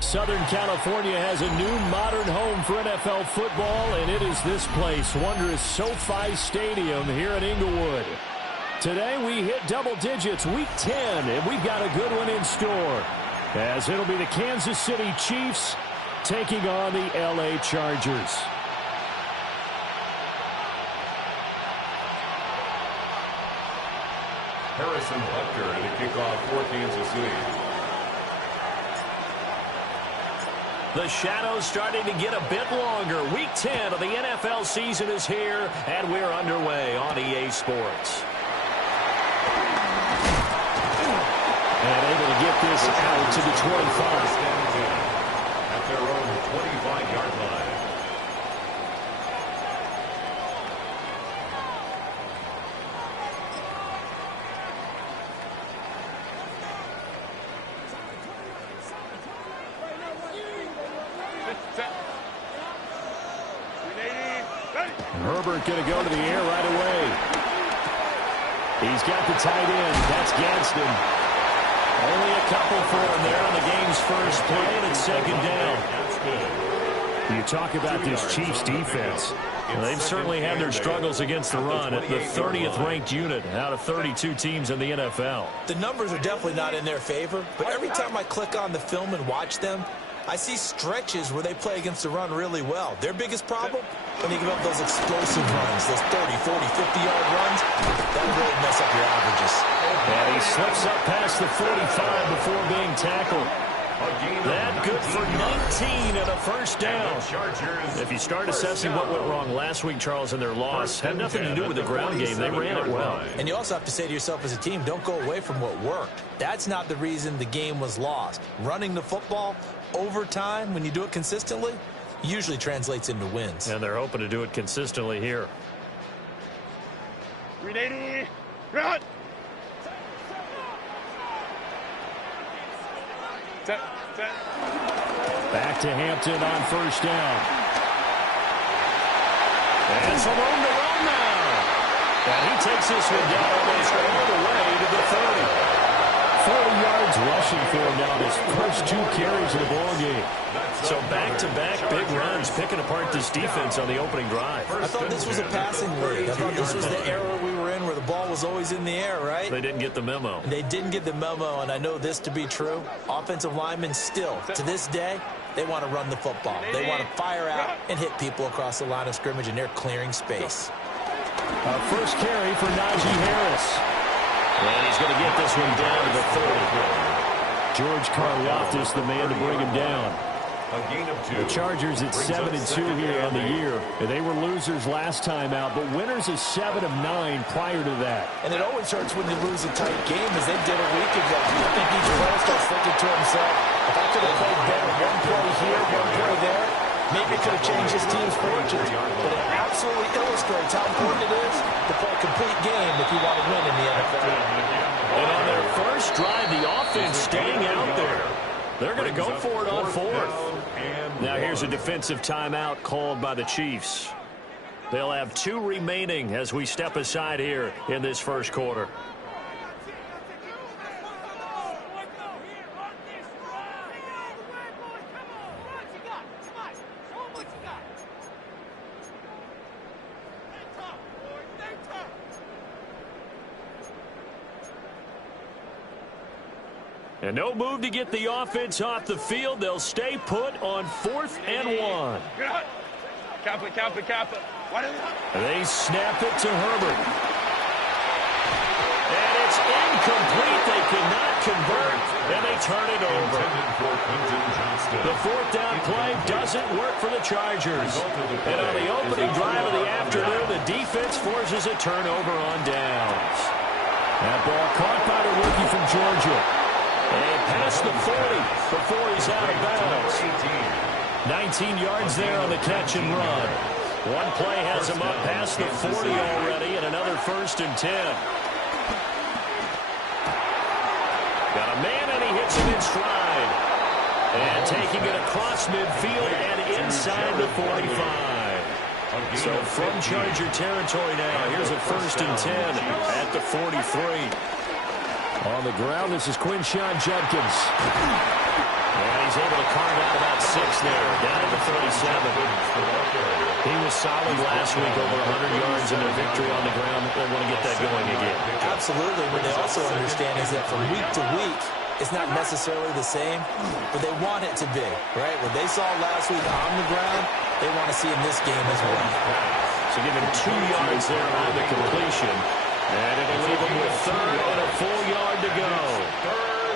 Southern California has a new modern home for NFL football, and it is this place, wondrous SoFi Stadium here in Inglewood. Today we hit double digits, Week 10, and we've got a good one in store, as it'll be the Kansas City Chiefs taking on the LA Chargers. Harrison Butker in the kickoff for Kansas City. The shadows starting to get a bit longer. Week 10 of the NFL season is here, and we're underway on EA Sports. And able to get this out to the 25. At their own 25-yard line. Herbert going to go to the air right away. He's got the tight end. That's Gadsden. Only a couple for him there on the game's first play, and it's second down. You talk about this Chiefs defense. They've certainly had their struggles against the run at the 30th ranked unit out of 32 teams in the NFL. The numbers are definitely not in their favor, but every time I click on the film and watch them, I see stretches where they play against the run really well. Their biggest problem, when you give up those explosive runs, those 30, 40, 50-yard runs, that really mess up your averages. And he slips up past the 45 before being tackled. That good for 19 and a first down. If you start assessing what went wrong last week, Charles, in their loss, had nothing to do with the ground game. They ran it well. And you also have to say to yourself as a team, don't go away from what worked. That's not the reason the game was lost. Running the football over time, when you do it consistently, usually translates into wins. And they're hoping to do it consistently here. 380, run! Back to Hampton on first down. And some room to run now. And he takes this one down almost all the way to the 30. 40 yards rushing for him now, his first 2 carries in the ball game. So back-to-back big runs, picking apart this defense on the opening drive. I thought this was a passing league. I thought this was the era we were in where the ball was always in the air, right? They didn't get the memo. They didn't get the memo, and I know this to be true. Offensive linemen still, to this day, they want to run the football. They want to fire out and hit people across the line of scrimmage, and they're clearing space. First carry for Najee Harris. And he's going to get this one down to the 30. George Karlaftis, the man to bring him down. The Chargers at 7-2 here on the year. They were losers last time out, but winners of 7 of 9 prior to that. And it always hurts when you lose a tight game, as they did a week ago. I think each player starts thinking to himself, if I could have played better, one play here, one play there, maybe it could have changed his team's fortunes. But it absolutely illustrates how important it is to play a complete game if you want to win in the NFL. And on their first drive, the offense staying out there. They're going to go for it on fourth. Now here's a defensive timeout called by the Chiefs. They'll have 2 remaining as we step aside here in this first quarter. And no move to get the offense off the field. They'll stay put on 4th and 1. Kappa. They snap it to Herbert. And it's incomplete. They cannot convert, and they turn it over. The 4th down play doesn't work for the Chargers. And on the opening drive of the afternoon, the defense forces a turnover on downs. That ball caught Georgia. And past the 40 before he's out of bounds. 19 yards there on the catch and run. One play has him up past the 40 already, and another 1st and 10. Got a man, and he hits him in stride. And taking it across midfield and inside the 45. So from Charger territory now, here's a 1st and 10 at the 43. On the ground, this is Quinshawn Judkins. And he's able to carve out about 6 there, down to the 37. He was solid last week, over 100 yards in their victory on the ground. They want to get that going again. Absolutely. What they also understand is that from week to week, it's not necessarily the same, but they want it to be, right? What they saw last week on the ground, they want to see in this game as well. So give him 2 yards there on the completion. And it'll leave him with 3rd and a full yard to go.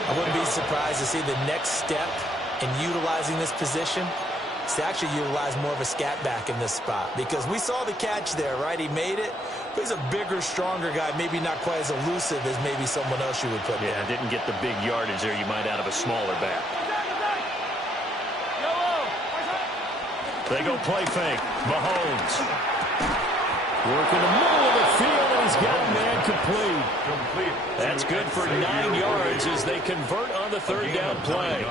I wouldn't be surprised to see the next step in utilizing this position is to actually utilize more of a scat back in this spot. Because we saw the catch there, right? He made it. But he's a bigger, stronger guy, maybe not quite as elusive as maybe someone else you would put there. Yeah, didn't get the big yardage there you might out of a smaller back. They go play fake. Mahomes. Working the middle of the field, and he's got a man complete. That's good for 9 yards as they convert on the 3rd down play.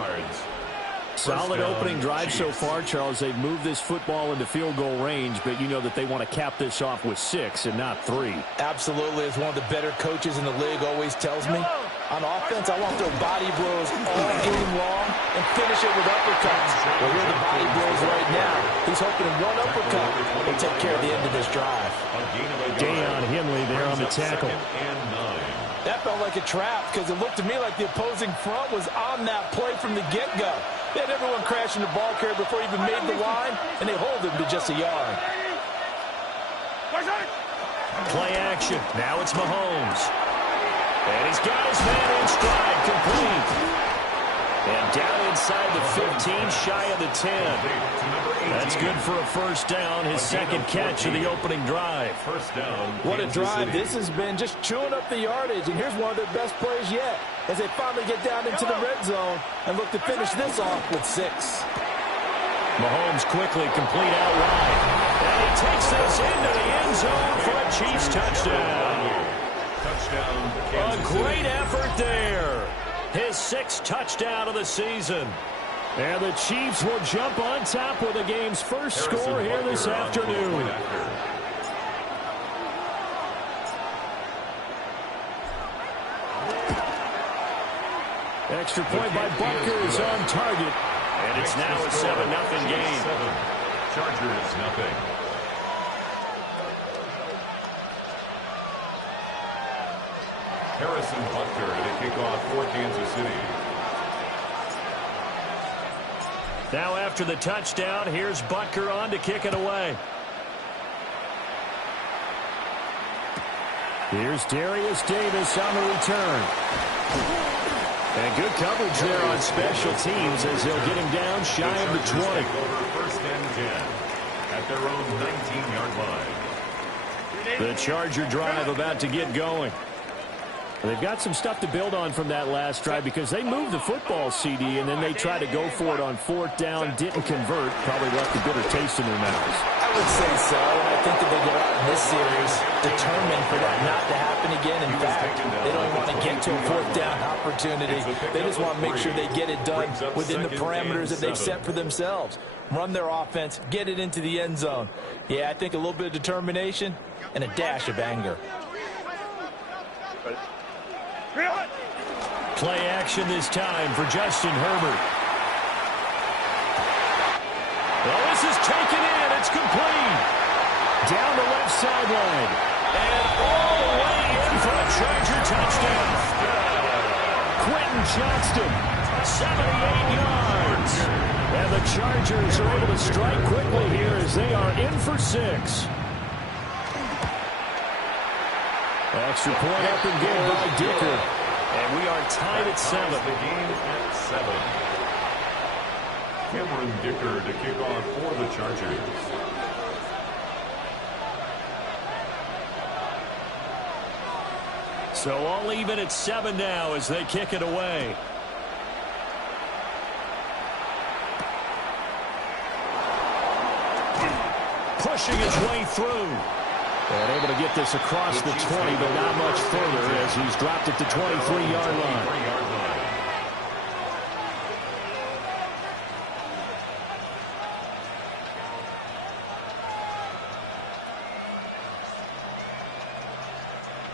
Solid opening drive so far, Charles. They've moved this football into field goal range, but you know that they want to cap this off with 6 and not 3. Absolutely. As one of the better coaches in the league always tells me, on offense, I want to throw body blows all game long and finish it with uppercuts. Well, here are the body blows right now. He's hoping one uppercut will take care of the end of this drive. Deion Henley there on the tackle. That felt like a trap because it looked to me like the opposing front was on that play from the get-go. They had everyone crashing the ball carrier before he even made the line, and they hold him to just a yard. Play action. Now it's Mahomes. And he's got his man in stride, complete. And down inside the 15, shy of the 10. That's good for a 1st down, his 2nd catch of the opening drive. What a drive this has been, just chewing up the yardage. And here's one of their best plays yet as they finally get down into the red zone and look to finish this off with 6. Mahomes quickly complete out wide. And he takes this into the end zone for a Chiefs touchdown. A great effort there. His 6th touchdown of the season. And the Chiefs will jump on top with the game's first score here this afternoon. Extra point by Butker is on target. And it's now a 7-0 game. Chargers, nothing. Harrison Butker to kick off for Kansas City. Now after the touchdown, here's Butker on to kick it away. Here's Darius Davis on the return. And good coverage there on special teams as they'll get him down shy of the 20. 1st and 10 at their own 19-yard line. The Charger drive about to get going. They've got some stuff to build on from that last drive because they moved the football, CD, and then they tried to go for it on 4th down, didn't convert, probably left a bitter taste in their mouths. I would say so, and I think that they go out in this series determined for that not to happen again. In fact, they don't want to get to a 4th down opportunity. They just want to make sure they get it done within the parameters that they've set for themselves. Run their offense, get it into the end zone. Yeah, I think a little bit of determination and a dash of anger. Play action this time for Justin Herbert. Well, this is taken in. It's complete. Down the left sideline. And all the way in for a Charger touchdown. Quentin Johnston, 78 yards. And the Chargers are able to strike quickly here as they are in for 6. Extra point up and good by Dicker. And we are tied at 7. The game at 7. Cameron Dicker to kick off for the Chargers. So all even at 7 now as they kick it away. Pushing his way through. And able to get this across the 20, but not much further as he's dropped it to 23-yard line.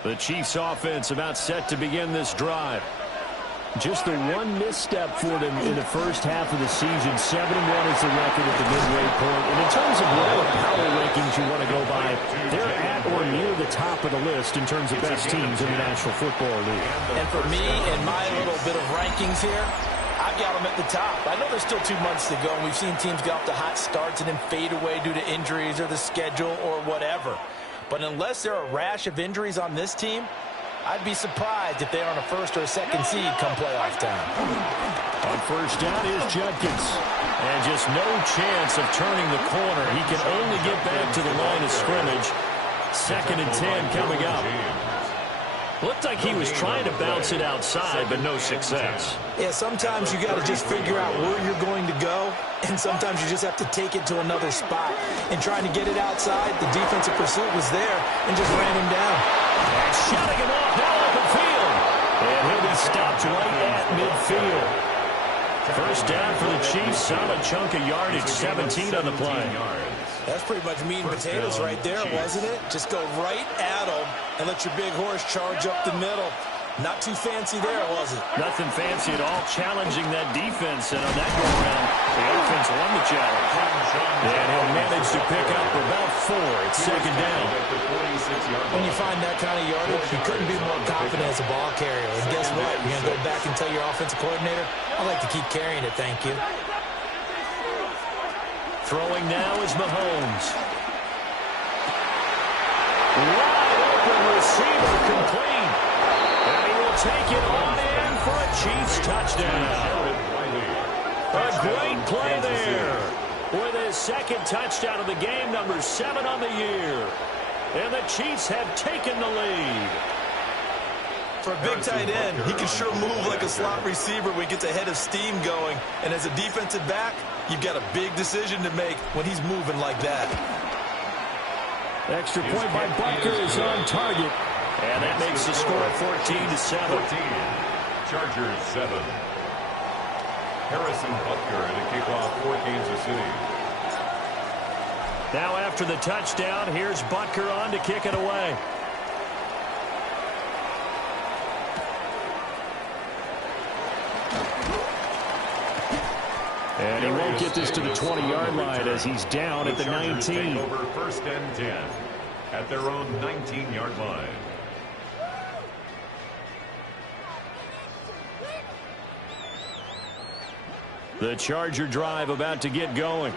The Chiefs offense about set to begin this drive. Just the one misstep for them in the first half of the season. 7-1 is the record at the midway point. And in terms of whatever power rankings you want to go by, they're at or near the top of the list in terms of best teams in the National Football League. And for me, in my little bit of rankings here, I've got them at the top. I know there's still 2 months to go, and we've seen teams get off to hot starts and then fade away due to injuries or the schedule or whatever. But unless there are a rash of injuries on this team, I'd be surprised if they are on a first or a second seed come playoff time. On first down is Judkins. And just no chance of turning the corner. He can only get back to the line of scrimmage. 2nd and 10 coming up. Looked like he was trying to bounce it outside, but no success. Yeah, sometimes you got to just figure out where you're going to go, and sometimes you just have to take it to another spot. And trying to get it outside, the defensive pursuit was there and just ran him down. And shutting him off now open field. And he'll be stopped right at midfield. First down for the Chiefs. Solid chunk of yardage, 17 on the play. That's pretty much meat and potatoes right there, wasn't it? Just go right at them and let your big horse charge up the middle. Not too fancy there, was it? Nothing fancy at all, challenging that defense. And on that go-around, the offense won the challenge. And he'll manage to pick up about 4 at 2nd down. When you find that kind of yardage, you couldn't be more confident as a ball carrier. And guess what? You're going to go back and tell your offensive coordinator, I'd like to keep carrying it, thank you. Throwing now is Mahomes. Wide open receiver complete. And he will take it on in for a Chiefs touchdown. A great play there. With his 2nd touchdown of the game, number 7 on the year. And the Chiefs have taken the lead. For a big tight end, he can sure move like a slot receiver when he gets a head of steam going. And as a defensive back, you've got a big decision to make when he's moving like that. Extra point by Butker is on target. And that makes the score 14-7. Chargers 7. Harrison Butker to kick off for Kansas City. Now after the touchdown, here's Butker on to kick it away. And he won't get this to the 20-yard line as he's down at the 19. Over 1st and 10 at their own 19-yard line. The Charger drive about to get going.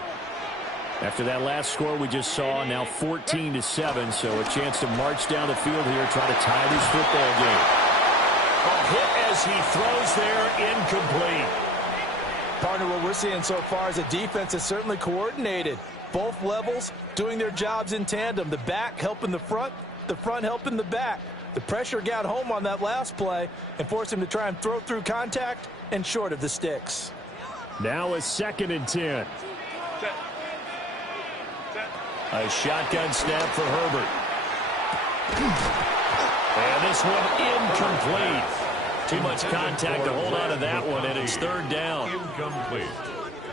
After that last score we just saw, now 14-7, so a chance to march down the field here, try to tie this football game. A hit as he throws there, incomplete. Partner, what we're seeing so far is a defense is certainly coordinated. Both levels doing their jobs in tandem. The back helping the front helping the back. The pressure got home on that last play and forced him to try and throw through contact and short of the sticks. Now a 2nd and 10. A shotgun snap for Herbert. And this one incomplete. Too much contact to hold on to that one, and it's 3rd down. Incomplete.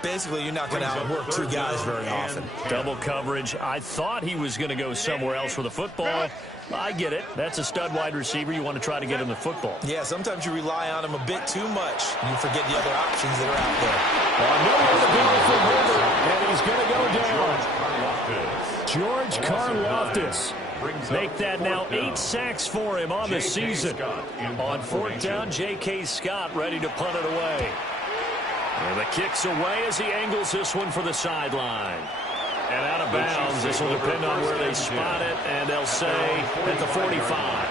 Basically, you're not going to outwork 2 guys very often. Double coverage. I thought he was going to go somewhere else for the football. I get it. That's a stud wide receiver. You want to try to get him the football. Yeah, sometimes you rely on him a bit too much, and you forget the other options that are out there. Nowhere to go for Herbert, and he's going to go down. George Karlaftis. Make that now 8 sacks for him on the season. On 4th down, J.K. Scott ready to punt it away. And the kick's away as he angles this one for the sideline. And out of bounds. This will depend on where they spot it, and they'll say at the 45.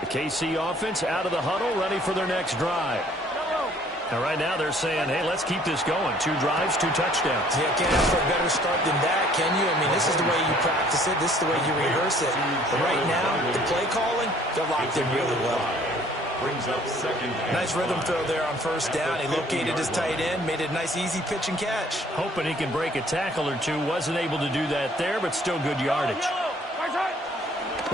The KC offense out of the huddle, ready for their next drive. Now, right now they're saying, hey, let's keep this going. 2 drives, 2 touchdowns. Yeah, can't ask for a better start than that, can you? I mean, this is the way you practice it. This is the way you rehearse it. But right now, the play calling, they're locked in really well. Brings up second. Nice rhythm throw there on first down. He located his tight end, made it a nice, easy pitch and catch. Hoping he can break a tackle or two. Wasn't able to do that there, but still good yardage.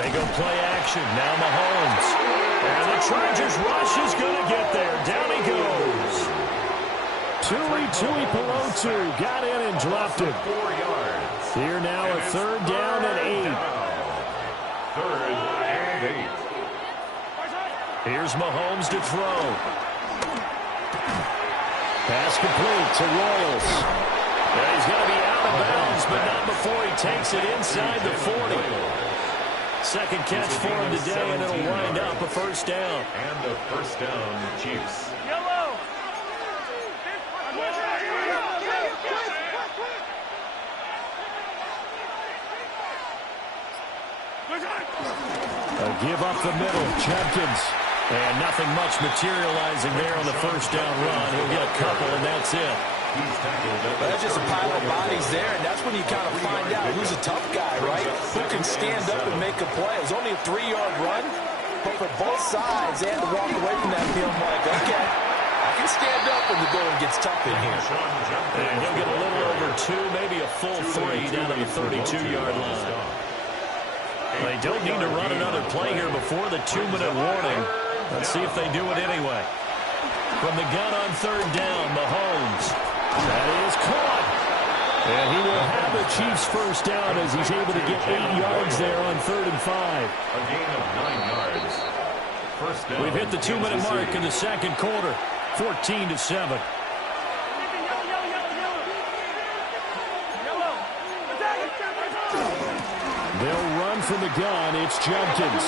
They go play action. Now Mahomes. And the Chargers rush is going to get there. Down he goes. Tui Pelotu got in and dropped it. 4 yards. Here now a 3rd down and 8. 3rd and 8. Here's Mahomes to throw. Pass complete to Royals. And he's going to be out of bounds, but not before he takes it inside the 40. Second catch for him today, and it'll wind up a 1st down. And a 1st down, Chiefs. A give up the middle, Jenkins. And nothing much materializing there on the 1st down run. He'll get a couple, and that's it. But that's just a pile of bodies there, and that's when you kind of find out who's a tough guy, right? Who can stand up and make a play. It was only a 3-yard run, but for both sides, they had to walk away from that feeling like, okay, I can stand up when the going gets tough in here. And he'll get a little over 2, maybe a full 3 down to the 32-yard line. They don't need to run another play here before the 2-minute warning. Let's see if they do it anyway. From the gun on 3rd down, Mahomes. That is caught. And he will have the Chiefs 1st down as he's able to get 8 yards there on 3rd and 5. A gain of 9 yards. 1st down. We've hit the 2-minute mark in the 2nd quarter. 14-7. They'll run from the gun. It's Jenkins.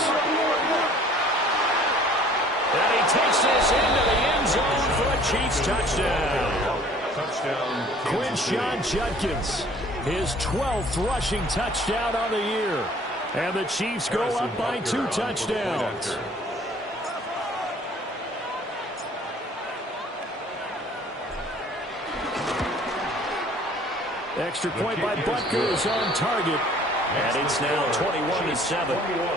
And he takes this into the end zone for a Chiefs touchdown. Touchdown. Quinshon Judkins, his 12th rushing touchdown on the year. And the Chiefs go up by 2 touchdowns. Extra point by Butker is on target. And it's now 21-7. 21.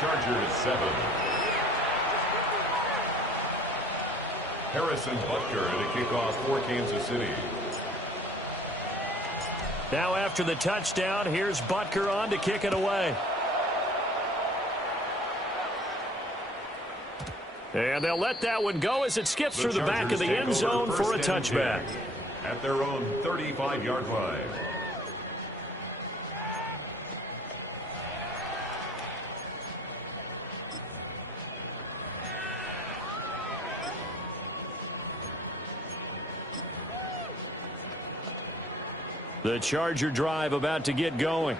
Chargers 7. Harrison Butker to kick off for Kansas City. Now after the touchdown, here's Butker on to kick it away. And they'll let that one go as it skips through the back of the end zone for a touchback. At their own 35-yard line. The Charger drive about to get going.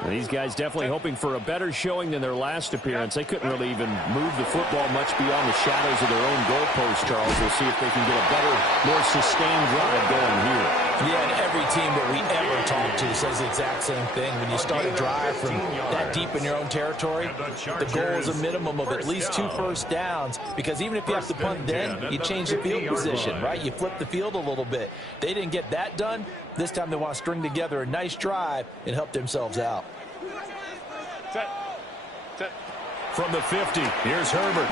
And these guys definitely hoping for a better showing than their last appearance. They couldn't really even move the football much beyond the shadows of their own goalpost, Charles. We'll see if they can get a better, more sustained drive going here. Yeah, and every team that we ever talk to says the exact same thing. When you start a drive from that deep in your own territory, the goal is a minimum of at least 2 first downs, because even if you have to punt then, you change the field position, right? You flip the field a little bit. They didn't get that done. This time they want to string together a nice drive and help themselves out. From the 50, here's Herbert.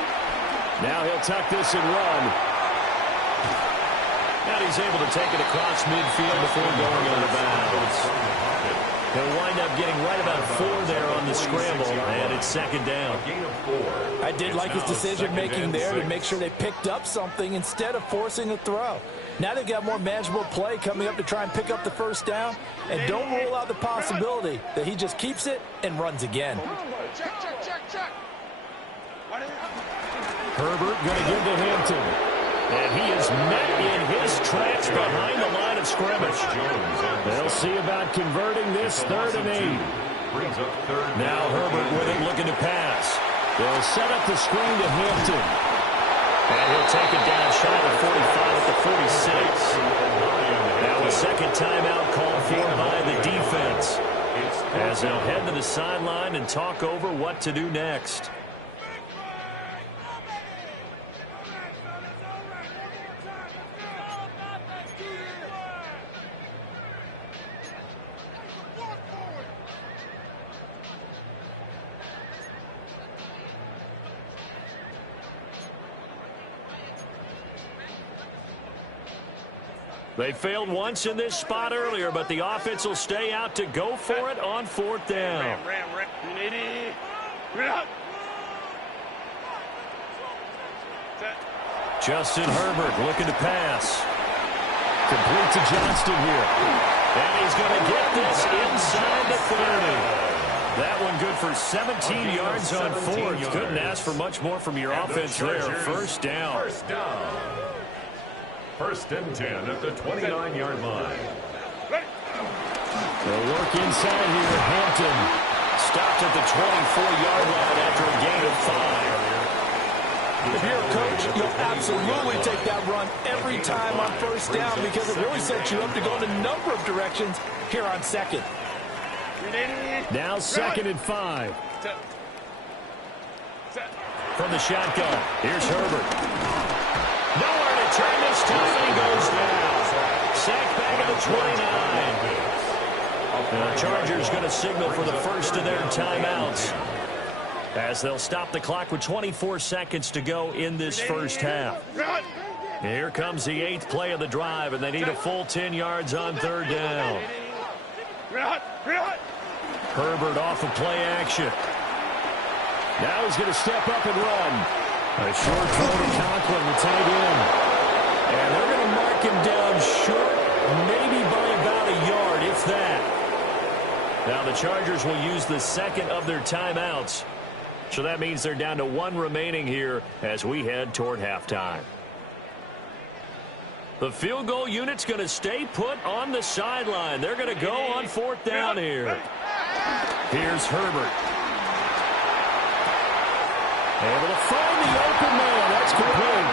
Now he'll tuck this and run. And he's able to take it across midfield before going out of bounds. He'll wind up getting right about 4 there on the scramble, and it's 2nd down. I did like his decision-making there to make sure they picked up something instead of forcing a throw. Now they've got more manageable play coming up to try and pick up the 1st down, and don't rule out the possibility that he just keeps it and runs again. Herbert going to give to Hampton. And he is met in his tracks behind the line of scrimmage. They'll see about converting this 3rd and 8. Now Herbert with it looking to pass. They'll set up the screen to Hampton. And he'll take it down shy of 45 at the 46. Now a 2nd timeout called for by the defense, as they'll head to the sideline and talk over what to do next. They failed once in this spot earlier, but the offense will stay out to go for it on 4th down. Justin Herbert looking to pass. Complete to Johnston here. And he's going to get this inside the 30. That one good for 17 yards on 4th. Couldn't ask for much more from your offense there. First down. First and 10 at the 29-yard line. They'll work inside here. Hampton stopped at the 24-yard line after a gain of 5. If you're a coach, you'll absolutely take that run every time on first down because it really sets you up to go in a number of directions here on 2nd. Now 2nd and 5. From the shotgun, here's Herbert. Nowhere to turn this time, and he goes down. Sacked back at the 29. The Chargers going to signal for the first of their timeouts, as they'll stop the clock with 24 seconds to go in this first half. Here comes the 8th play of the drive, and they need a full 10 yards on 3rd down. Herbert off of play action. Now he's going to step up and run. A short throw to Conklin, the tight end. And they're going to mark him down short, maybe by about a yard, if that. Now the Chargers will use the 2nd of their timeouts. So that means they're down to 1 remaining here as we head toward halftime. The field goal unit's going to stay put on the sideline. They're going to go on 4th down here. Here's Herbert. Able to find the open man. That's complete.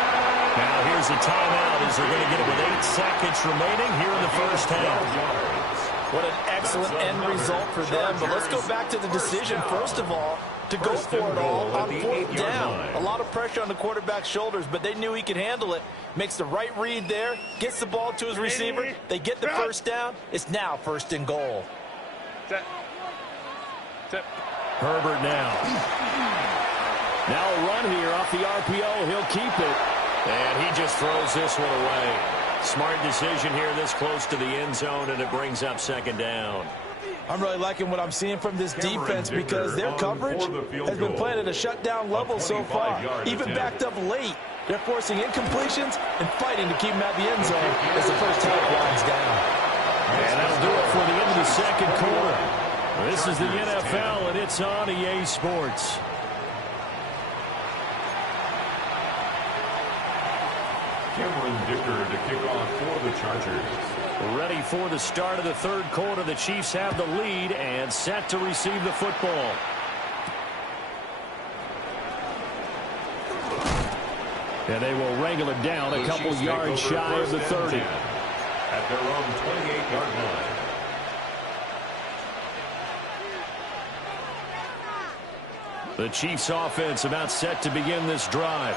Now here's a timeout as they're going to get it with 8 seconds remaining here in the first half. What an excellent end result for them. But let's go back to the decision, first of all, to go for it all on 4th down. A lot of pressure on the quarterback's shoulders, but they knew he could handle it. Makes the right read there, gets the ball to his receiver. They get the first down. It's now 1st and goal. Herbert now. Now a run here off the RPO. He'll keep it. And he just throws this one away. Smart decision here this close to the end zone, and it brings up 2nd down. I'm really liking what I'm seeing from this defense because their coverage has been playing at a shutdown level so far. Even backed up late, they're forcing incompletions and fighting to keep them at the end zone as the first half winds down. And that'll do it for the end of the 2nd quarter. This is the NFL, and it's on EA Sports. Cameron Dicker to kick off for the Chargers. Ready for the start of the 3rd quarter. The Chiefs have the lead and set to receive the football. And they will wrangle it down a couple yards shy of the 30. At their own 28-yard line. The Chiefs offense about set to begin this drive.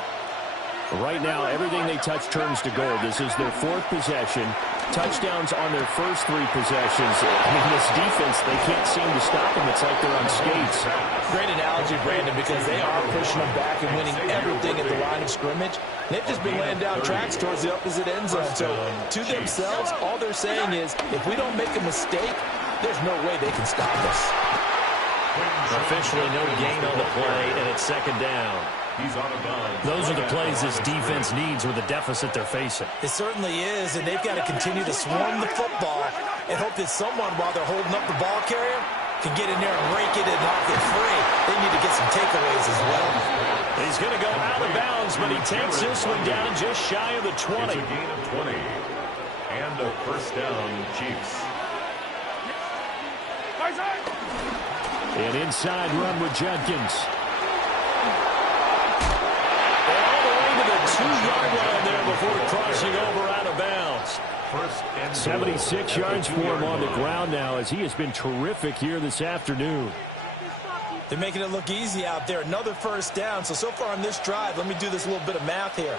Right now, everything they touch turns to gold. This is their 4th possession. Touchdowns on their first 3 possessions. I mean, this defense, they can't seem to stop them. It's like they're on skates. Great analogy, Brandon, because they are pushing them back and winning everything at the line of scrimmage. They've just been laying down tracks towards the opposite end zone. So, to themselves, all they're saying is, if we don't make a mistake, there's no way they can stop us. Officially no gain on the play, and it's 2nd down. He's out of bounds. Those are the plays this defense needs with the deficit they're facing. It certainly is, and they've got to continue to swarm the football and hope that someone, while they're holding up the ball carrier, can get in there and rake it and knock it free. They need to get some takeaways as well. He's going to go out of bounds, but he takes this one down just shy of the 20. It's a gain of 20. And a first down, Chiefs. An inside run with Jenkins. All the way to the 2-yard line there before crossing over out of bounds. 76 yards for him on the ground now, as he has been terrific here this afternoon. They're making it look easy out there. Another first down. So far on this drive, let me do this little bit of math here.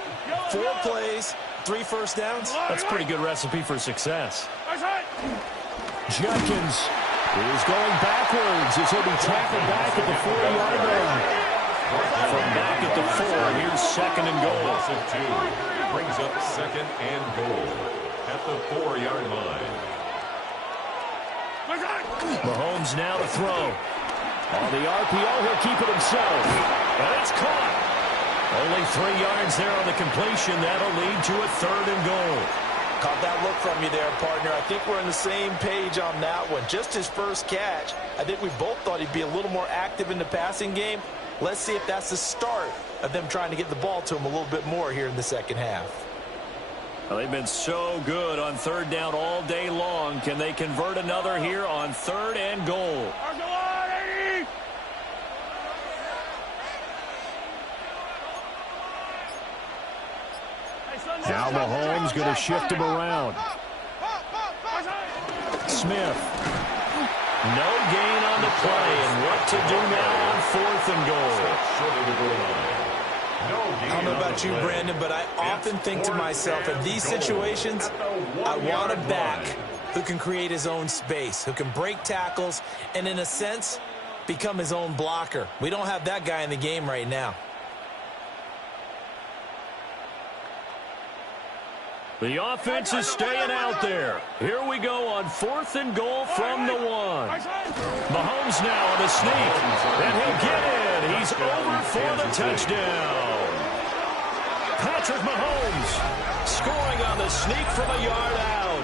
4 plays, 3 first downs. That's a pretty good recipe for success. Jenkins is going backwards as he'll be tackled back at the 4-yard line. From back at the 4, here's 2nd and goal. Brings up 2nd and goal. at the 4-yard line. Mahomes now to throw. On the RPO, he'll keep it himself. And it's caught. Only 3 yards there on the completion. That'll lead to a 3rd and goal. Caught that look from you there, partner. I think we're on the same page on that one. Just his first catch. I think we both thought he'd be a little more active in the passing game. Let's see if that's the start of them trying to get the ball to him a little bit more here in the second half. Well, they've been so good on 3rd down all day long. Can they convert another here on 3rd and goal? Now Mahomes going to shift him around. Smith. No gain on the play, and what to do now on 4th and goal. I don't know about you, Brandon, but I often think to myself, in these situations, I want a back who can create his own space, who can break tackles, and in a sense, become his own blocker. We don't have that guy in the game right now. The offense is staying out there. Here we go on 4th and goal from the 1. Mahomes now on the sneak. And he'll get in. He's over for the touchdown. Patrick Mahomes scoring on the sneak from a yard out.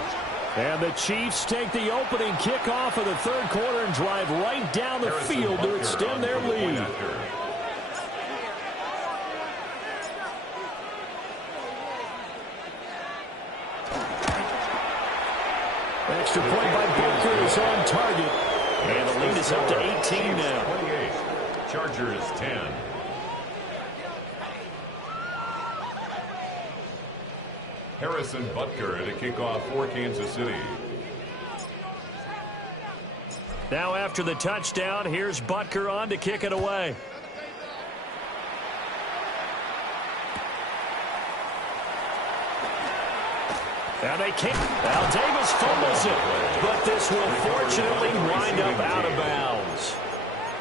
And the Chiefs take the opening kickoff of the 3rd quarter and drive right down the field to extend their lead. Extra point by Booker is on target. And the lead is up to 18 now. 28. Chargers 10. Harrison Butker at a kickoff for Kansas City. Now after the touchdown, here's Butker on to kick it away. And they can't. Now Davis fumbles it, but this will fortunately wind up out of bounds.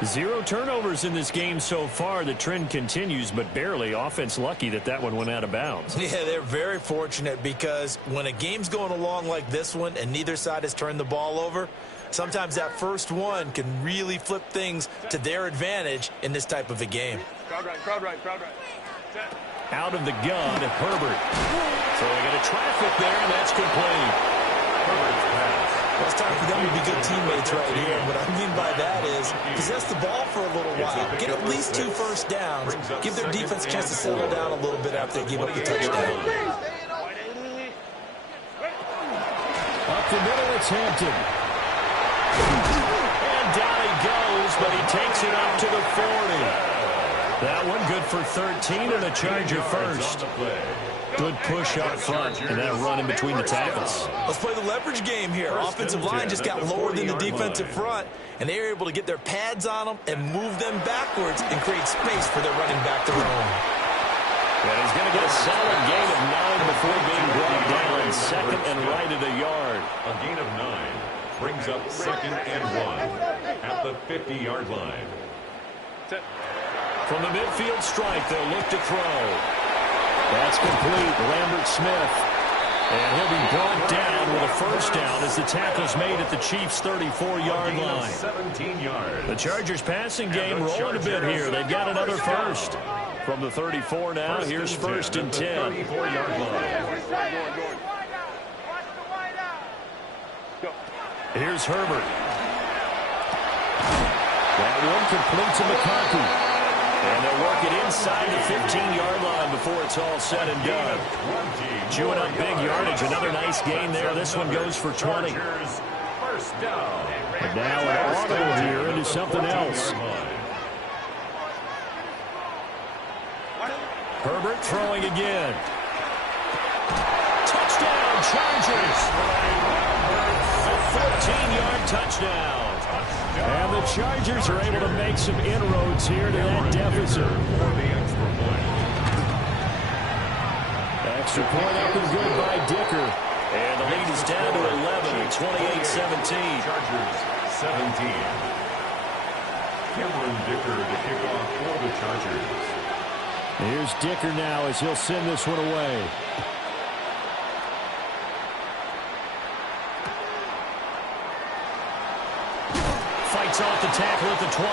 0 turnovers in this game so far. The trend continues, but barely. Offense lucky that one went out of bounds. Yeah, they're very fortunate because when a game's going along like this one and neither side has turned the ball over, sometimes that first one can really flip things to their advantage in this type of a game. Crowd right. Set. Out of the gun, Herbert. Throwing into traffic there, and that's complete. Herbert's pass. Well, it's time for them to be good teammates right here. What I mean by that is possess the ball for a little while. Get at least 2 first downs. Give their defense a chance to settle down a little bit after they give up the touchdown. Up the middle, it's Hampton. And down he goes, but he takes it up to the 40. That one good for 13 and a Charger first. Good push up front and that run in between the tackles. Let's play the leverage game here. Offensive line just got lower than the defensive front, and they were able to get their pads on them and move them backwards and create space for their running back to run. And he's going to get a solid gain of 9 before being brought down second and right at a yard. A gain of 9 brings up 2nd and 1 at the 50-yard line. From the midfield strike, they'll look to throw. That's complete. Lambert Smith. And he'll be brought down with a first down as the tackle's made at the Chiefs' 34-yard line. 17 yards. The Chargers passing game rolling a bit here. They've got another first. From the 34 now, here's 1st and 10. 34-yard line. Here's Herbert. That one complete to McCarthy. And they'll work it inside the 15-yard line before it's all said and done. Chewing up big yardage. Another nice gain there. This one goes for 20. First down. And now an audible here into something else. Herbert throwing again. Touchdown, Chargers. A 14-yard touchdown. And the Chargers are able to make some inroads here to that deficit. Extra point up and good by Dicker. And the lead is down to 11 at 28-17. Chargers 17. Cameron Dicker to kick off for the Chargers. Here's Dicker now as he'll send this one away. the 20.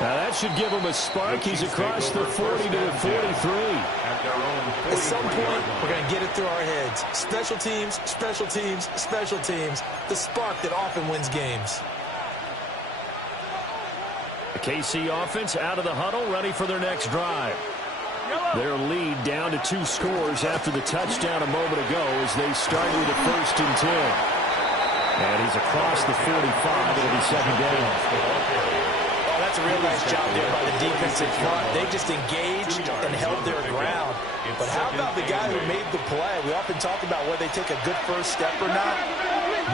Now that should give him a spark. He's across the 40 to the 43. At some point, we're going to get it through our heads. Special teams, special teams, special teams. The spark that often wins games. The KC offense out of the huddle, ready for their next drive. Their lead down to 2 scores after the touchdown a moment ago as they start with a 1st and 10. And he's across the 45. It'll be 2nd down. Oh, that's a real nice job there by the defensive front. They just engaged and held their ground. But how about the guy who made the play? We often talk about whether they take a good first step or not.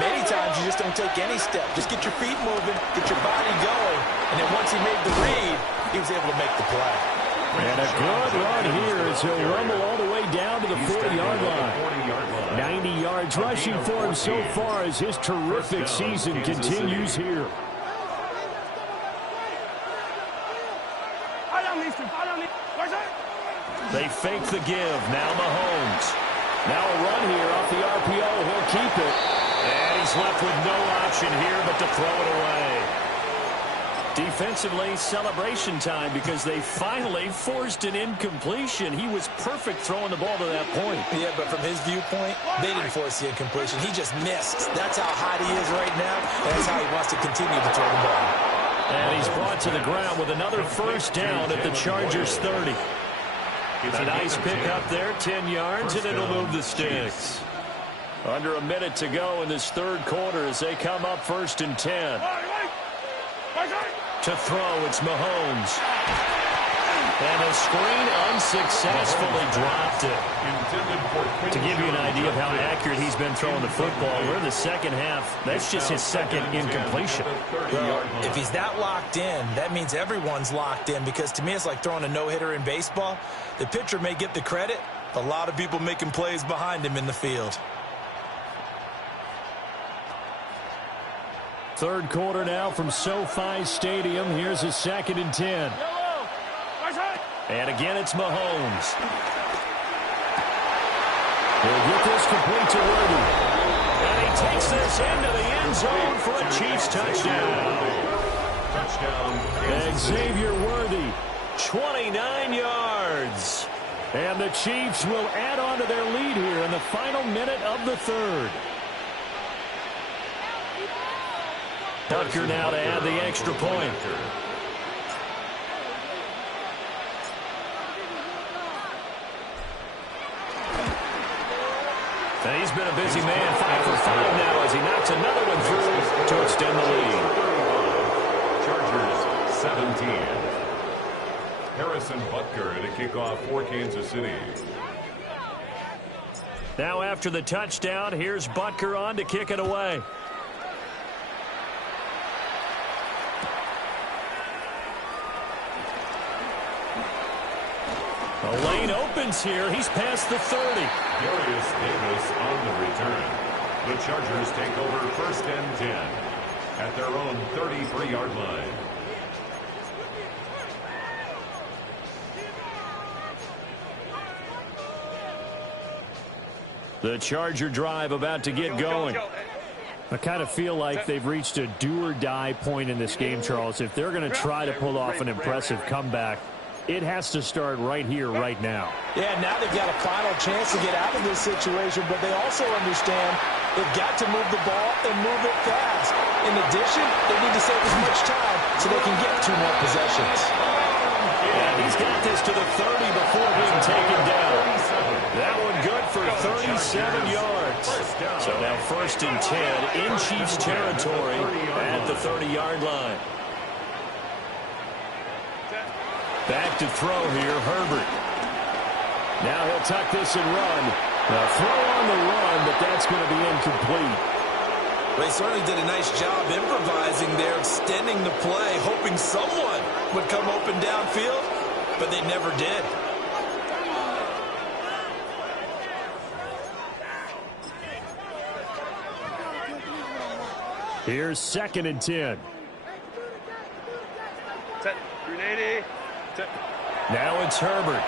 Many times you just don't take any step. Just get your feet moving, get your body going. And then once he made the read, he was able to make the play. And a good run here as he'll rumble all the way down to the 40-yard line. 90 yards rushing for him so far as his terrific season continues here. They fake the give. Now Mahomes. Now a run here off the RPO. He'll keep it. And he's left with no option here but to throw it away. Defensively, celebration time because they finally forced an incompletion. He was perfect throwing the ball to that point. Yeah, but from his viewpoint, they didn't force the incompletion. He just missed. That's how hot he is right now, and that's how he wants to continue to throw the ball. And he's brought to the ground with another 1st down at the Chargers' 30. A nice pickup there, 10 yards, and it'll move the sticks. Under a minute to go in this 3rd quarter as they come up 1st and 10. To throw, it's Mahomes. And the screen unsuccessfully dropped it. To give you an idea of how accurate he's been throwing the football, we're in the 2nd half. That's just his 2nd incompletion. Well, if he's that locked in, that means everyone's locked in, because to me it's like throwing a no-hitter in baseball. The pitcher may get the credit, a lot of people making plays behind him in the field. 3rd quarter now from SoFi Stadium. Here's a 2nd and 10. And again, it's Mahomes. He'll get this complete to Worthy. And he takes this into the end zone for a Chiefs touchdown. And Xavier Worthy, 29 yards. And the Chiefs will add on to their lead here in the final minute of the 3rd. Tucker now to add the extra point. And he's been a busy man, 5 for 5 now as he knocks another one through to extend the lead. Chargers 17. Harrison Butker at a kickoff for Kansas City. Now after the touchdown, here's Butker on to kick it away. The lane opens here. He's past the 30. Darius Davis on the return. The Chargers take over 1st and 10 at their own 33-yard line. The Charger drive about to get going. I kind of feel like they've reached a do-or-die point in this game, Charles. If they're going to try to pull off an impressive comeback, it has to start right here, right now. Yeah, now they've got a final chance to get out of this situation, but they also understand they've got to move the ball and move it fast. In addition, they need to save as much time so they can get 2 more possessions. And he's got this to the 30 before being taken down. That one good for 37 yards. So now 1st and 10 in Chiefs territory at the 30-yard line. Back to throw here, Herbert. Now he'll tuck this and run. A throw on the run, but that's going to be incomplete. They certainly did a nice job improvising there, extending the play, hoping someone would come open downfield, but they never did. Here's 2nd and 10. Now it's Herbert.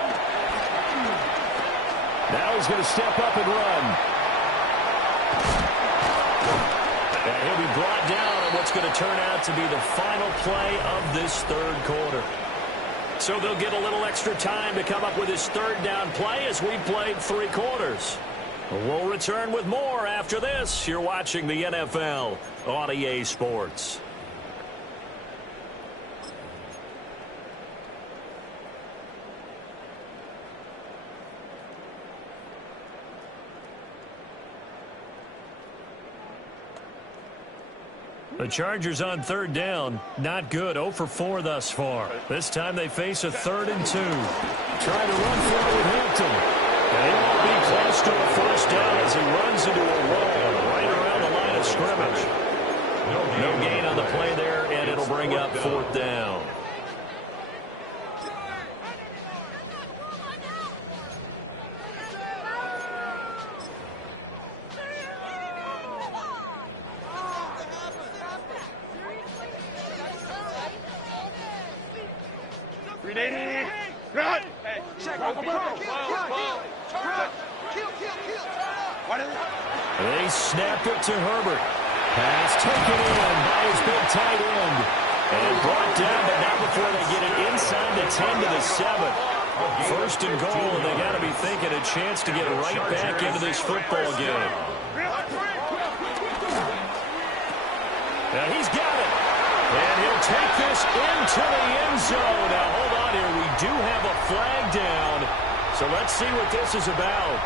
Now he's going to step up and run. And he'll be brought down on what's going to turn out to be the final play of this third quarter. So they'll get a little extra time to come up with his third down play as we played 3 quarters. We'll return with more after this. You're watching the NFL on EA Sports. The Chargers on third down. Not good. 0 for 4 thus far. This time they face a 3rd and 2. Trying to run for it with Hampton. And he won't be close to a first down as he runs into a wall right around the line of scrimmage. No gain on the play there, and it'll bring up 4th down. They snap it to Herbert. Pass taken in by his big tight end. And brought down, but not before they get it inside the 10 to the 7. 1st and goal, and they got to be thinking a chance to get right back into this football game. Now he's got it. And he'll take this into the end zone. Now hold on here. We do have a flag down. So let's see what this is about.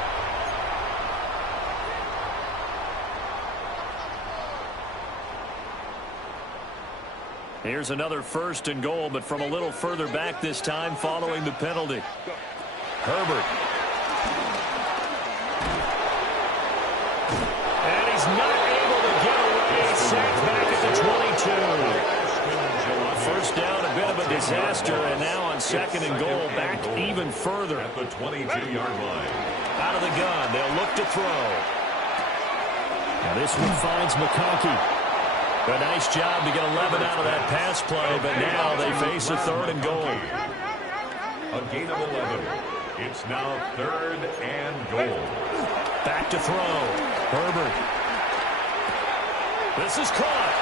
Here's another 1st and goal, but from a little further back this time following the penalty. Herbert. And he's not able to get away. Sacked back at the 22. 1st down, a bit of a disaster, and now on 2nd and goal, back even further. At the 22-yard line. Out of the gun, they'll look to throw. Now this one finds McConkey. A nice job to get 11 out of that pass play, but now they face a 3rd and goal. A gain of 11. It's now 3rd and goal. Back to throw. Herbert. This is caught.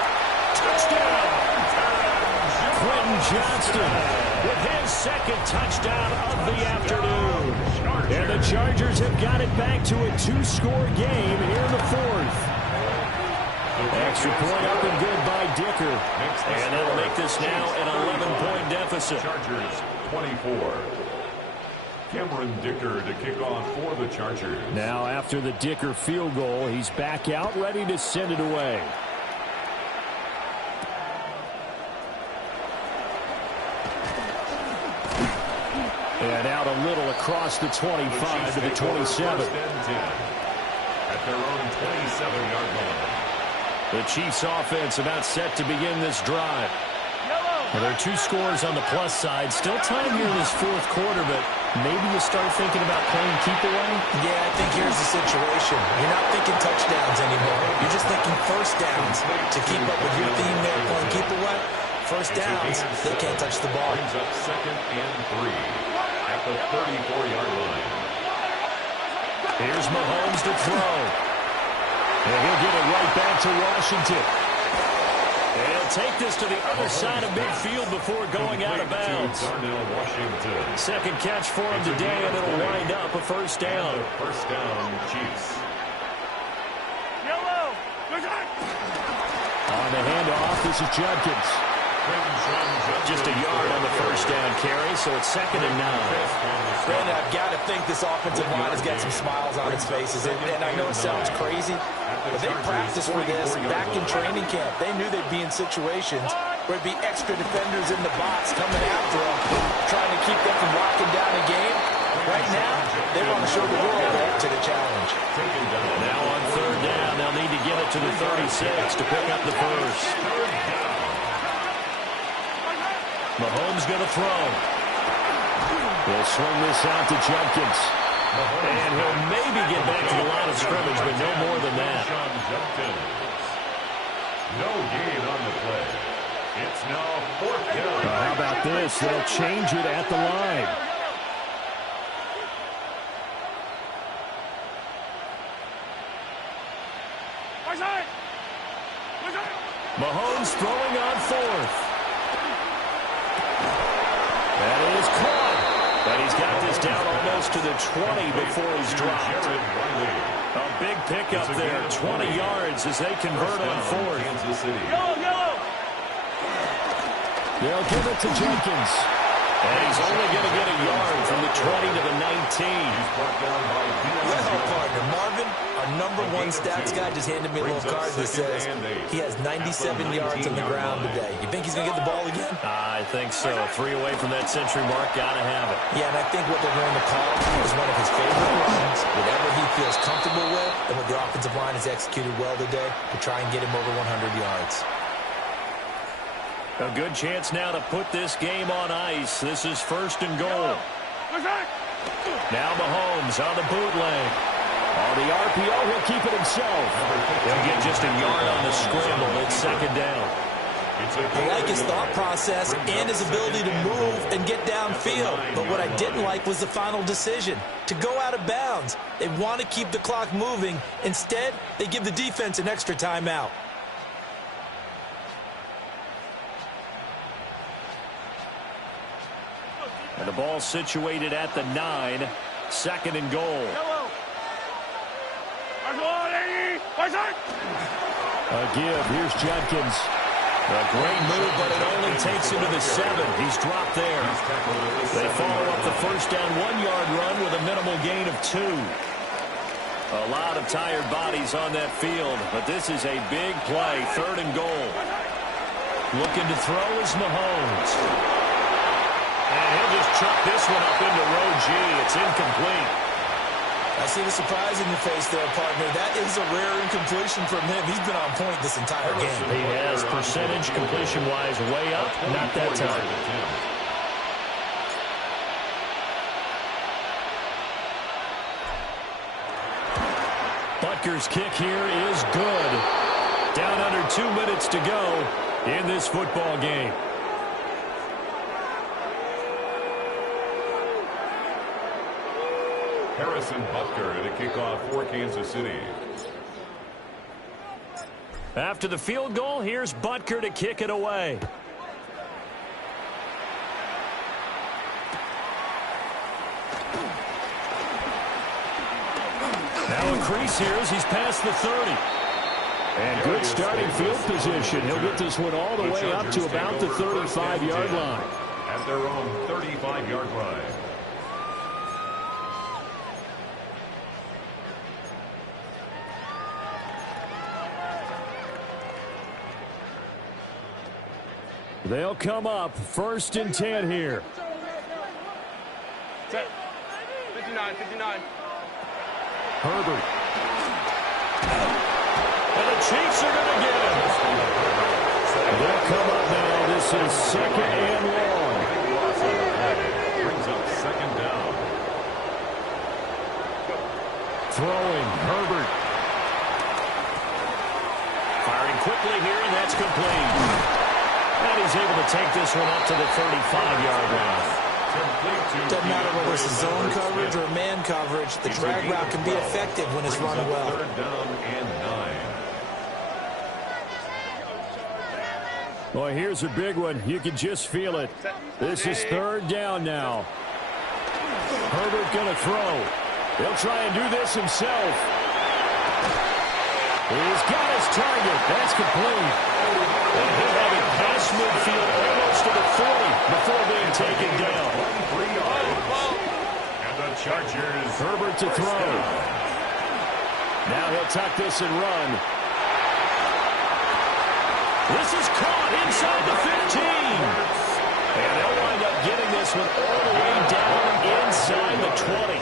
Touchdown. Quentin Johnston with his 2nd touchdown of the afternoon. And the Chargers have got it back to a 2-score game here in the 4th. Extra point up and good by Dicker. And that'll make this now an 11-point deficit. Chargers 24. Cameron Dicker to kick off for the Chargers. Now after the Dicker field goal, he's back out ready to send it away. And out a little across the 25 to the 27. At their own 27-yard line. The Chiefs offense about set to begin this drive. Well, there are 2 scores on the plus side. Still time here in this 4th quarter, but maybe you start thinking about playing keep away? Yeah, I think here's the situation. You're not thinking touchdowns anymore. You're just thinking 1st downs to keep up with your theme there playing keep away. 1st downs, they can't touch the ball. Brings up 2nd and 3 at the 34-yard line. Here's Mahomes to throw. And he'll get it right back to Washington. And he'll take this to the other side of midfield before going out of bounds. 2nd catch for him today, and it'll wind up a 1st down. 1st down, Chiefs. On the handoff, this is Judkins. Just a yard on the 1st down carry, so it's 2nd and 9. Brandon, I've got to think this offensive line has got some smiles on its faces. And I know it sounds crazy, but they practiced for this back in training camp. They knew they'd be in situations where it'd be extra defenders in the box coming after them, trying to keep them from locking down a game. Right now, they want to show the world they're up to the challenge. Now on 3rd down, they'll need to get it to the 36 to pick up the 1st. Mahomes going to throw. He'll swing this out to Judkins. And he'll maybe get back to the line of scrimmage, but no more than that. No gain on the play. It's now 4th down. How about this? They'll change it at the line. He's down almost to the 20 before he's dropped. A big pickup there, 20 yards as they convert on fourth. They'll give it to Jenkins. And he's only going to get a yard from the 20 to the 19. Well, partner, Marvin, our #1 stats guy, just handed me a little card that says he has 97 yards on the ground today. You think he's going to get the ball again? I think so. 3 away from that century mark. Got to have it. Yeah, and I think what they're going to call is one of his favorite runs, whatever he feels comfortable with, and what the offensive line has executed well today to try and get him over 100 yards. A good chance now to put this game on ice. This is 1st and goal. Now Mahomes on the bootleg. On the RPO, he'll keep it himself. He'll get just a yard on the scramble. It's 2nd down. I like his thought process and his ability to move and get downfield. But what I didn't like was the final decision, to go out of bounds. They want to keep the clock moving. Instead, they give the defense an extra timeout. And the ball situated at the 9. 2nd and goal. A give. Here's Jenkins. A great move, but it only takes him to the 7. He's dropped there. They follow up the 1st down 1-yard run with a minimal gain of 2. A lot of tired bodies on that field, but this is a big play. 3rd and goal. Looking to throw is Mahomes. And he'll just chuck this one up into row G. It's incomplete. I see the surprise in your face there, partner. That is a rare incompletion from him. He's been on point this entire game. He has percentage completion-wise way up. Not that time. Butker's kick here is good. Down under 2 minutes to go in this football game. Harrison Butker at a kickoff for Kansas City. After the field goal, here's Butker to kick it away. Now a crease here as he's past the 30. And good starting field position. He'll get this one all the way up to about the 35-yard line. At their own 35-yard line. They'll come up 1st and 10 here. 59. Herbert. And the Chiefs are going to get him. They'll come up now. This is 2nd and long. Brings up 2nd down. Throwing, Herbert. Firing quickly here, and that's complete. And he's able to take this one up to the 35-yard line. Doesn't matter whether it's zone coverage or man coverage, the drag route can be effective when it's run well. 3rd down and 9. Boy, here's a big one. You can just feel it. This is 3rd down now. Herbert going to throw. He'll try and do this himself. He's got his target. That's complete. And he'll have it past midfield almost to the 40 before being taken down. 3 yards. And the Chargers. Herbert to throw. Now he'll tuck this and run. This is caught inside the 15. And they'll wind up getting this one all the way down inside the 20.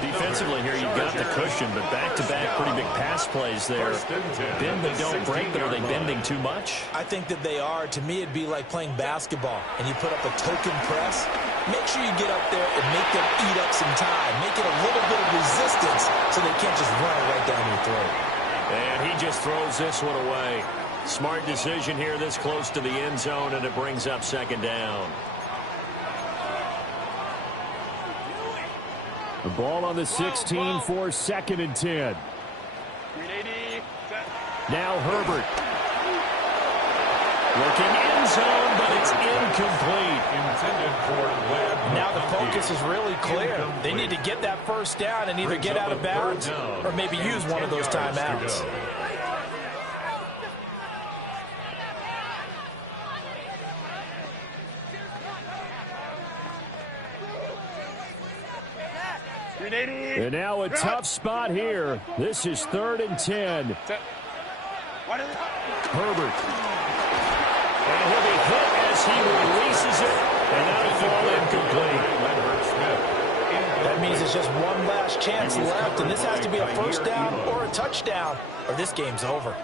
Defensively here, you've got the cushion, but back-to-back pretty big pass plays there. Bend but don't break, but are they bending too much? I think that they are. To me, it'd be like playing basketball, and you put up a token press. Make sure you get up there and make them eat up some time. Make it a little bit of resistance so they can't just run it right down your throat. And he just throws this one away. Smart decision here this close to the end zone, and it brings up 2nd down. The ball on the 16 for 2nd and 10. Now Herbert. Looking in end zone, but it's incomplete. Intended for Led. Now the focus is really clear. They need to get that first down and either get out of bounds or maybe use one of those timeouts. And now a tough spot here. This is 3rd and 10. Herbert. And he'll be hit as he releases it. And that'll fall incomplete. That means it's just one last chance left, and this has to be a first down or a touchdown, or this game's over.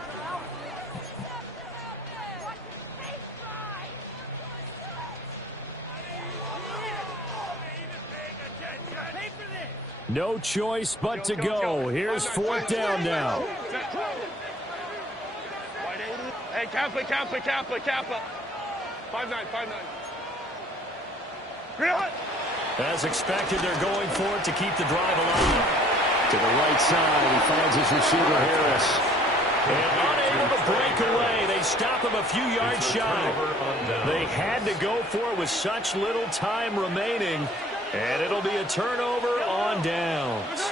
No choice but to go. Here's 4th down now. Hey, Kappa. 5-9. As expected, they're going for it to keep the drive alive. To the right side, he finds his receiver, Harris. And unable to break away. They stop him a few yards shy. They had to go for it with such little time remaining. And it'll be a turnover on downs.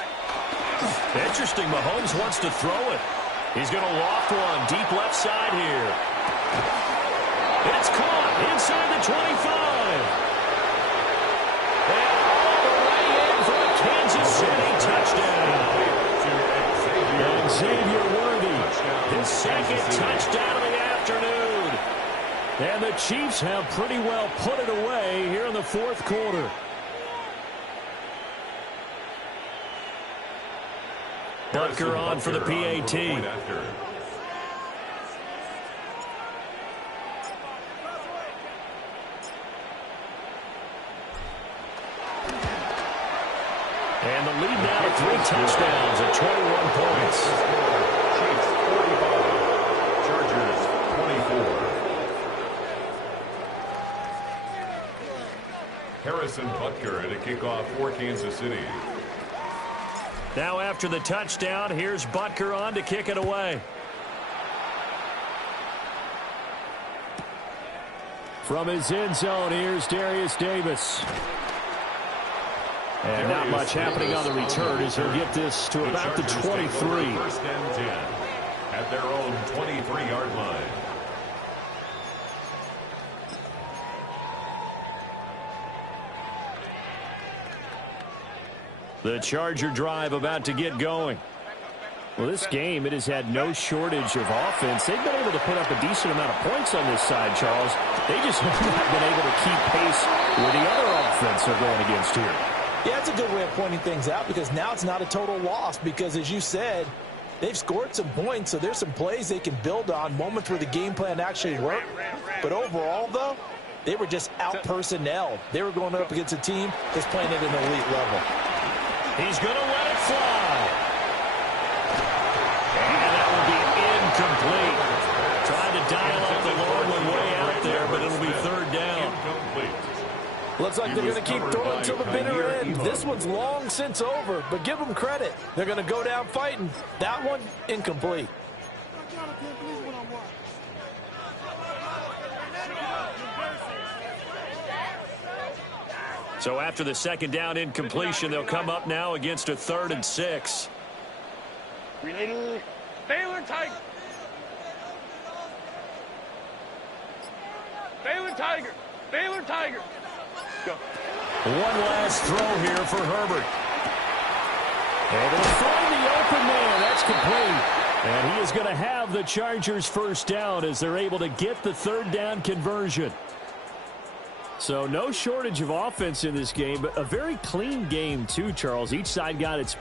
Interesting, Mahomes wants to throw it. He's going to loft one deep left side here. It's caught inside the 25. And all the way in for a Kansas City touchdown. And Xavier Worthy, his second touchdown of the afternoon. And the Chiefs have pretty well put it away here in the 4th quarter. Butker on for the PAT. And the lead now at 3 touchdowns at 21 points. Chiefs 45, Chargers 24. Harrison Butker at a kickoff for Kansas City. Now after the touchdown, here's Butker on to kick it away. From his end zone, here's Darius Davis. And not much happening on the return as he'll get this to about the 23. 1st and 10 at their own 23-yard line. The Charger drive about to get going. Well, this game, it has had no shortage of offense. They've been able to put up a decent amount of points on this side, Charles. They just have not been able to keep pace with the other offense they're going against here. Yeah, it's a good way of pointing things out because now it's not a total loss because, as you said, they've scored some points, so there's some plays they can build on, moments where the game plan actually worked. But overall, though, they were just out-personnel. They were going up against a team that's playing at an elite level. He's going to let it fly. And that will be incomplete. Trying to dial up the long one way out there, but it'll be 3rd down. Looks like they're going to keep throwing until the bitter end. This one's long since over, but give them credit. They're going to go down fighting. That one, incomplete. So after the 2nd down incompletion, they'll come up now against a 3rd and 6. Baylor Tiger. Baylor Tiger. Go. One last throw here for Herbert. And they'll find the open man. That's complete. And he is going to have the Chargers' first down as they're able to get the 3rd down conversion. So no shortage of offense in this game, but a very clean game too, Charles. Each side got its